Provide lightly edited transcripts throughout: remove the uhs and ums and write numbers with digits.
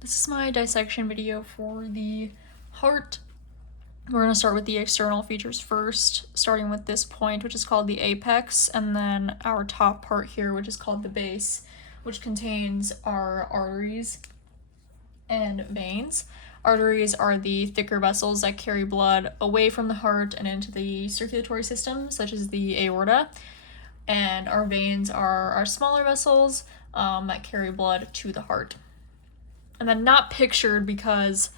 This is my dissection video for the heart. We're going to start with the external features first, starting with this point, which is called the apex, and then our top part here, which is called the base, which contains our arteries and veins. Arteries are the thicker vessels that carry blood away from the heart and into the circulatory system, such as the aorta. And our veins are our smaller vessels that carry blood to the heart. And then not pictured because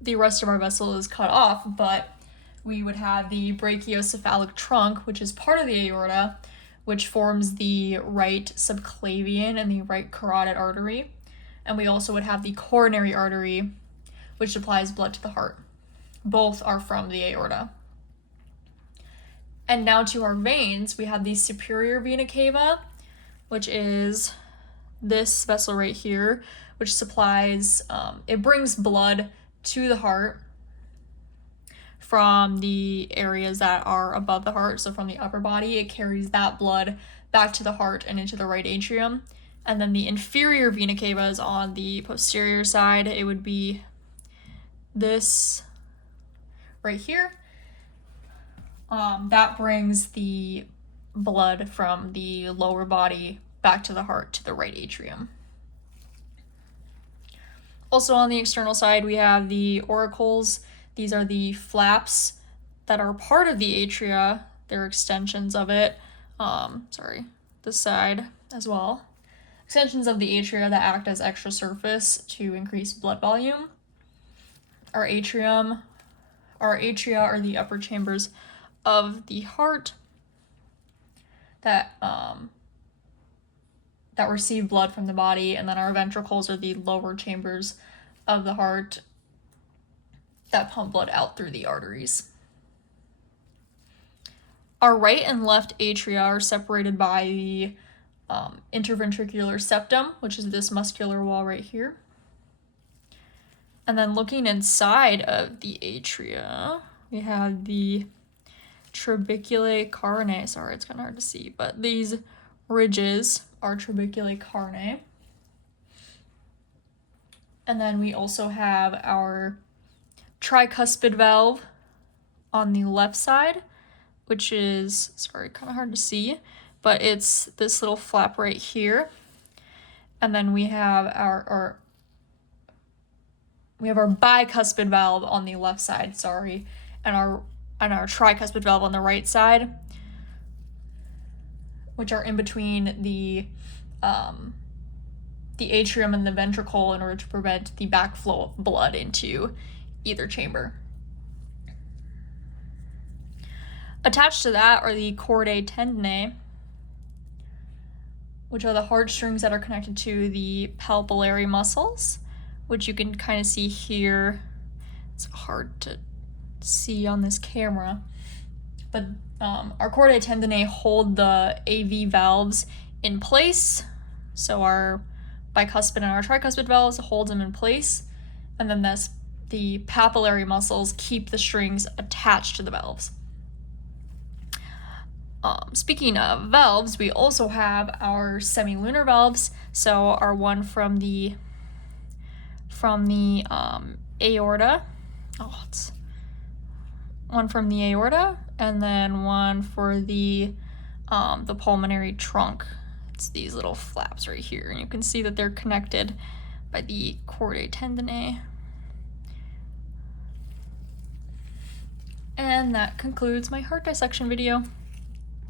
the rest of our vessel is cut off, but we would have the brachiocephalic trunk, which is part of the aorta, which forms the right subclavian and the right carotid artery. And we also would have the coronary artery, which supplies blood to the heart. Both are from the aorta. And now to our veins, we have the superior vena cava, which is this vessel right here, which supplies, it brings blood to the heart from the areas that are above the heart. So from the upper body, it carries that blood back to the heart and into the right atrium. And then the inferior vena cava is on the posterior side. It would be this right here. That brings the blood from the lower body back to the heart to the right atrium. Also on the external side, we have the auricles. These are the flaps that are part of the atria. They're extensions of it. This side as well. Extensions of the atria that act as extra surface to increase blood volume. Our atria are the upper chambers of the heart that receive blood from the body, and then our ventricles are the lower chambers of the heart that pump blood out through the arteries. Our right and left atria are separated by the interventricular septum, which is this muscular wall right here. And then looking inside of the atria, we have the trabeculae carinae. Sorry, it's kind of hard to see, but these ridges are trabeculae carinae. And then we also have our tricuspid valve on the left side, which is, kind of hard to see, but it's this little flap right here. And then we have our bicuspid valve on the left side, and our tricuspid valve on the right side, which are in between the atrium and the ventricle in order to prevent the backflow of blood into either chamber. Attached to that are the chordae tendineae, which are the heartstrings that are connected to the papillary muscles, which you can kind of see here. It's hard to see on this camera, but our chordae tendineae hold the AV valves in place. So our bicuspid and our tricuspid valves hold them in place, and then the papillary muscles keep the strings attached to the valves. Speaking of valves, we also have our semilunar valves. So our one from the aorta. One from the aorta, and then one for the pulmonary trunk. It's these little flaps right here, and you can see that they're connected by the chordae tendineae. And that concludes my heart dissection video.